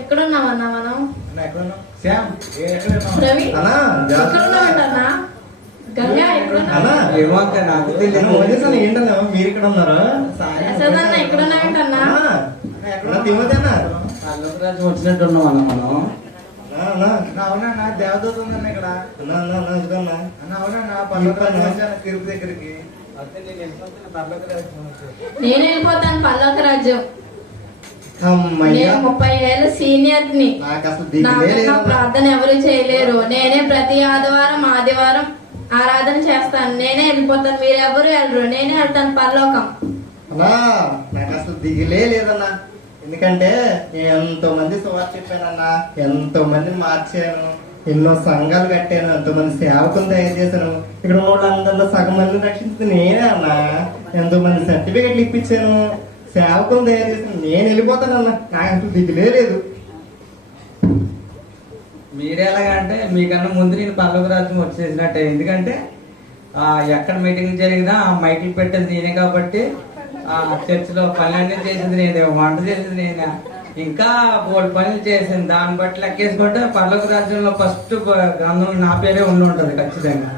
ఎక్కడున్నామన్నా మనం? రవి ఎక్కడున్నామంటన్నా? గంగా ఎక్కడున్నా? ఏంటన్నా మీరు ఇక్కడ ఉన్నారు? అసలు ఎక్కడున్నామంటన్నా? వచ్చినట్టు ఉన్నాం అన్న మనం. అవునన్నా దేవదూత ఉందన్న ఇక్కడ. అవునన్నా తిరుపతి దగ్గరికి. నేను వెళ్ళిపోతాను పల్లోక రాజ్యం. నేను 30 ఏళ్ళ సీనియర్ ని. నాకన్నా ప్రార్థన ఎవరు చేయలేరు. నేనే ప్రతి ఆదివారం ఆరాధన చేస్తాను. నేనే వెళ్ళిపోతాను, మీరెవరు వెళ్ళరు. నేనే వెళ్తాను పరలోకం. అన్నా నాకు అసలు దిగులే లేదన్నా. ఎందుకంటే నేను ఎంతో మంది సువార్త చెప్పానన్నా, ఎంతో మందిని మార్చాను, ఎన్నో సంఘాలు కట్టాను, ఎంతో మంది సేవకులు తయారు చేశాను. ఇక్కడ వాళ్ళందరిలో సగం మందిని రక్షించింది నేనే అన్నా. ఎంతో మంది సర్టిఫికెట్లు ఇప్పించాను, సేవకులు తయారు చేశాను. నేను వెళ్ళిపోతానన్నా, నాకు అసలు దిగులే లేదు. మీరేలాగంటే మీకన్నా ముందు నేను పల్లవ రాజ్యం వచ్చేసినట్టే. ఎందుకంటే ఎక్కడ మీటింగ్ జరిగినా ఆ మైకులు పెట్టేది నేనే కాబట్టి, ఆ చర్చిలో పనులన్నీ చేసింది నేనే, వంట చేసింది నేనే, ఇంకా బోల్డ్ పనులు చేసింది. దాన్ని బట్టి లెక్కేసుకుంటే పల్లవ రాజ్యంలో ఫస్ట్ గ్రంథం నా పేరే ఉండి ఉంటది ఖచ్చితంగా.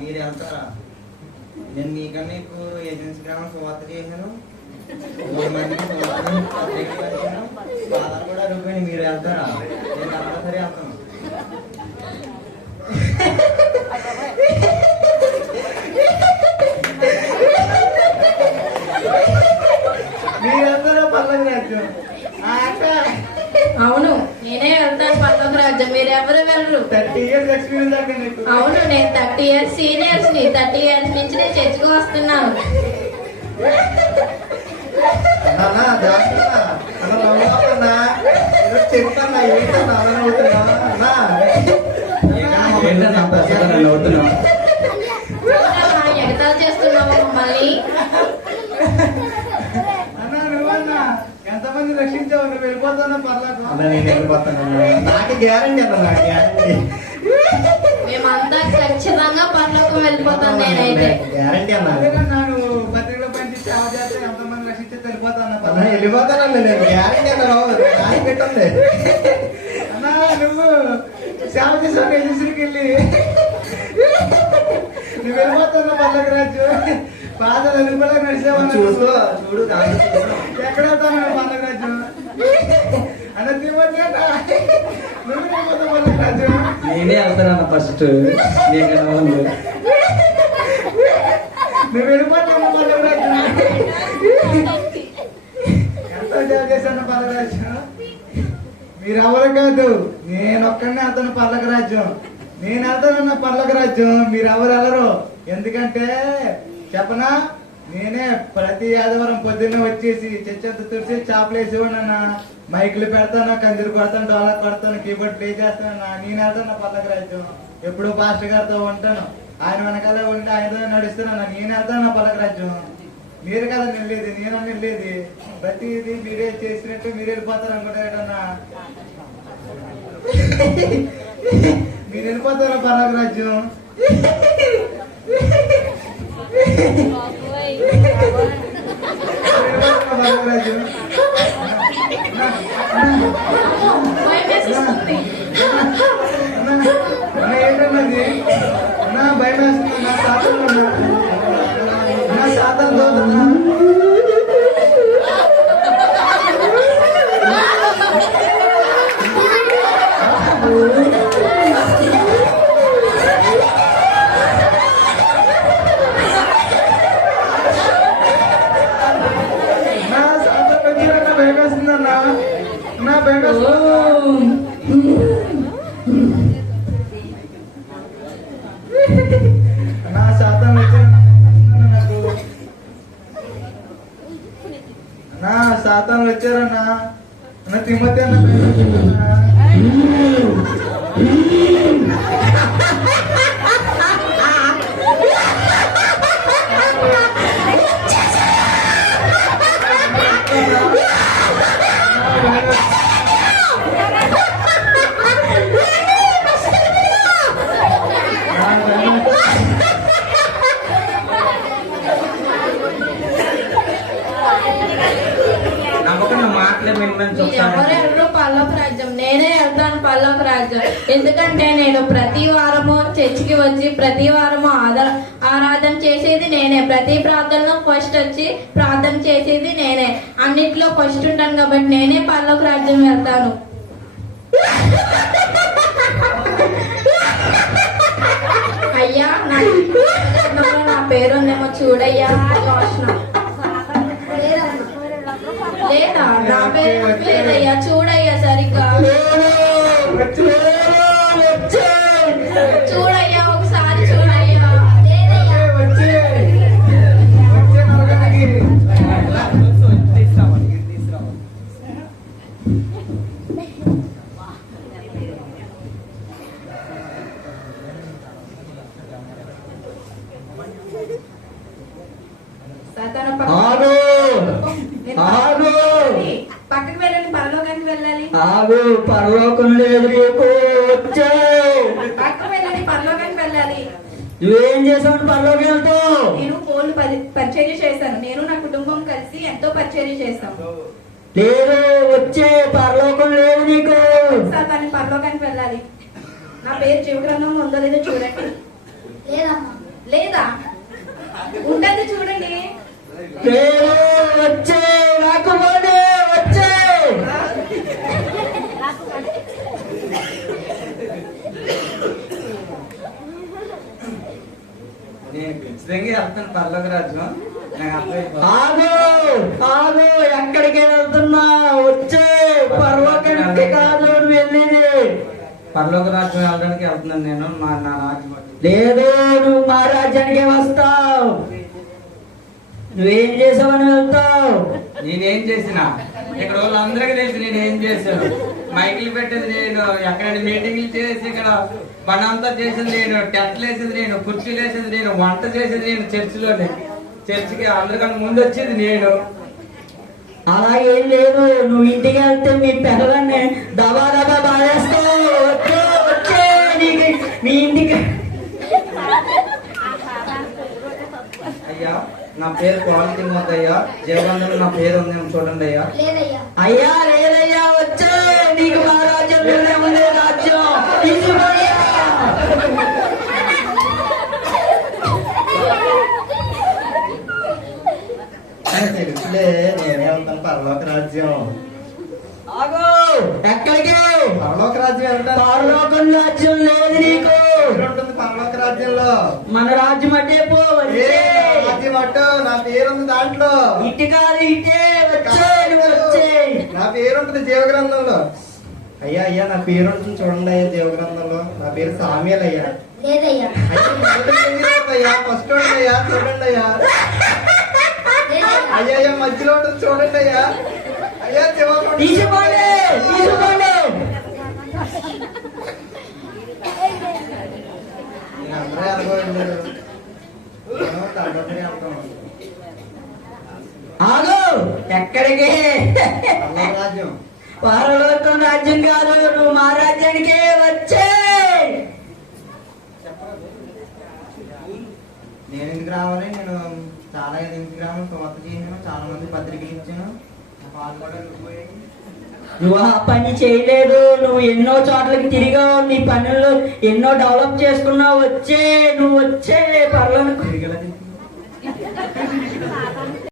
మీరు వెళ్తారా? నేను మీకన్నా ఎక్కువ ఏజెన్సీ గ్రామం సువార్త చేశాను, కూడా అడుగుపోయి మీరు వెళ్తారా? నేను కంపల్సరీ వెళ్తాను. మీరు వెళ్తారా పల్లవి రాజ్యం? అవును, నేనే వెళ్తాను పల్లవ రాజ్యం, మీరెవరు వెళ్ళరు. 30 years ఎక్స్పీరియన్స్ అంటే నీకు? అవును, నేను 30 years సీనియర్స్ ని. 30 years నుంచి నేను చర్చకు వస్తున్నాను. ఎగతాలు చేస్తున్నావు మమ్మల్ని. ఎంతమంది రక్షించావు? నువ్వు వెళ్ళిపోతాను పర్లేదు. నేను వెళ్ళిపోతాను, నాకు గ్యారంటీ అన్న, నాకు గ్యారంటీ. మేమంతా ఖచ్చితంగా పరలోకం వెళ్ళిపోతాం. నేనైతే గ్యారంటీ అన్నా. నువ్వు పత్రికలో పని సేవ చేస్తే ఎంతమంది రక్షించి వెళ్ళిపోతాను. వెళ్ళిపోతానన్నా, నేను గ్యారంటీ అన్నా. నాకు పెట్టండి అన్నా. నువ్వు సేవ చేసావు ఏజెన్సీకి వెళ్ళి, నువ్వు వెళ్ళిపోతున్నా పల్లకి రాజు. పాదలు వెళ్ళిపోలే నడిచేవాళ్ళు. చూడు ఎక్కడ వెళ్తాను పల్లకి రాజు అన్న. తిమ్మట్లేట నువ్వు వెళ్ళిపోతావు పల్లకి రాజు. నేనే వెళ్తానన్న ఫస్ట్. నువ్వు వెళ్ళిపోతావు పల్లకి రాజు. ఎంతో సేవ చేశాను పల్లకి రాజు. మీరెవరు కాదు, నేనొక్కడినే వెళ్తాను పల్లకి రాజ్యం. నేను వెళ్తానన్న పల్లకి రాజ్యం, మీరెవరు వెళ్ళరు. ఎందుకంటే చెప్పనా, నేనే ప్రతి ఆదివారం పొద్దున్నే వచ్చేసి చర్చంత తుడిచి చేపలు వేసేవాడినన్నా. మైకులు పెడతాను, కందిరి కొడతాను, డోలా కొడతాను, కీబోర్డ్ ప్లే చేస్తానన్నా. నేను వెళ్తాను పల్లకి రాజ్యం. ఎప్పుడు పాస్టర్ గారితో ఉంటాను, ఆయన వెనకాల ఉండి ఆయనతో నడుస్తానన్నా. నేను వెళ్తాను పల్లకి రాజ్యం. మీరు కదా వెళ్ళేది, నేను వెళ్ళేది. ప్రతిది మీరే చేసినట్టు మీరు వెళ్ళిపోతారు అనుకుంటారన్నా. మీరు వెళ్ళిపోతారా పల్లకి రాజ్యం? ఏంటన్నది నా భయం వేస్తుంది. నా శాతం నా శాతం నా శాతం వచ్చారన్నా. అన్న తిమ్మతి అన్న రాజ్యం. ఎందుకంటే నేను ప్రతి వారము చర్చికి వచ్చి ప్రతి వారము ఆరాధన చేసేది నేనే. ప్రతి ప్రార్థనలో ఫస్ట్ వచ్చి ప్రార్థన చేసేది నేనే. అన్నిట్లో ఫస్ట్ ఉంటాను కాబట్టి నేనే పరలోక రాజ్యం వెళ్తాను. అయ్యా నా పేరు ఉందేమో చూడయ్యా. యోచన లేదా? నా పేరు లేదయ్యా, చూడయ్యా సరిగ్గా చూడయ్యా, ఒకసారి చూడయ్యా. పక్కకి వెళ్ళండి, పరలోకానికి వెళ్ళాలి. ఆగు, పరలోకం లేదు నీకు. వచ్చే పక్కకు వెళ్ళండి, పరలోకానికి వెళ్ళాలి. నువ్వేం చేసావు? పరలోకం వెళ్తావు. నేను కోళ్ళు పరిచర్య చేశాను. నేను నా కుటుంబం కలిసి ఎంతో పరిచర్య చేస్తాం. లేదు, వచ్చే పరలోకం లేదు నీకు. కానీ పరలోకానికి వెళ్ళాలి. నా పేరు జీవ గ్రంథంలో ఉందో లేదో చూడండి. లేదా? ఉండదు, చూడండి. లేదు, వచ్చే రాకపోతే వచ్చే. నేను ఖచ్చితంగా వెళ్తాను పరలోక రాజ్యం. ఆగు, ఆగు, ఎక్కడికి వెళ్తున్నా? వచ్చే పరలోకానికి కాదు నువ్వు వెళ్ళేది. పరలోక రాజ్యం వెళ్ళడానికి వెళ్తున్నాను నేను. నా రాజ్యం లేదు, నువ్వు మా రాజ్యానికి వస్తావు. నువ్వేం చేసావని వెళ్తావు? నేనేం చేసినా ఇక్కడ వాళ్ళందరికీ తెలిసి నేనేం చేశాను. మైకులు పెట్టేది నేను, ఎక్కడ మీటింగ్లు చేసి ఇక్కడ పనంతా చేసింది నేను, టెంట్లు వేసేది నేను, కుర్చీలు వేసేది నేను, వంట చేసేది నేను, చర్చిలోనే. చర్చికి అందరికన్నా ముందు వచ్చేది నేను. అలా ఏం లేదు, నువ్వు ఇంటికి వెళ్తే మీ పిల్లలన్నీ దబా దబా బాధేస్తావు. వచ్చే వచ్చే మీ ఇంటికి. అయ్యా, నా పేరు క్వాలిటీ మొద్దయ్యా. జీవనంలో నా పేరు ఉంది, చూడండి అయ్యా. అయ్యా లేదయ్యా, వచ్చే నీకు మా రాజ్యంలోనే ఉంది రాజ్యం. తీసుకోయ్యా. తెలుసులే, నేనే ఉంటాను పరలోక రాజ్యం. ఆగు, ఎక్కడికి? పరలోక రాజ్యం వెళ్తాను. పరలోకం రాజ్యం లేదు నీకు. ఉంటుంది పరలోక రాజ్యంలో. మన రాజ్యం అంటే పో. రాజ్యం అట్టు, నా పేరుంది దాంట్లో. ఇటు కాదు, ఇటే. వచ్చే నువ్వు వచ్చే. నా పేరు ఉంటుంది జీవ గ్రంథంలో. అయ్యా అయ్యా, నా పేరు ఉంటుంది చూడండి అయ్యా జీవ గ్రంథంలో. నా పేరు సామ్యుయల్ అయ్యా. లేదయ్యా. అయ్యా ఫస్ట్ అయ్యా, చూడండి అయ్యా. అయ్యా అయ్యా, మధ్యలో ఉంటుంది చూడండి అయ్యా. అయ్యా తీసుకోండి, తీసుకోండి. అందరూ ఎలాగో ఆగు, ఎక్కడికి? రాజ్యం. పరలోకం రాజ్యం కాదు, నువ్వు మా రాజ్యానికే వచ్చే. నేను ఎందుకు రావాలి? నేను చాలా ఎందుకు రావాలి? కొత్త చేసాను, చాలా మంది పత్రికలు ఇచ్చాను. నువ్వు ఆ పని చేయలేదు. నువ్వు ఎన్నో చోట్లకి తిరిగావు, నీ పనుల్లో ఎన్నో డెవలప్ చేసుకున్నావు. వచ్చే నువ్వు వచ్చే పర్లోకి.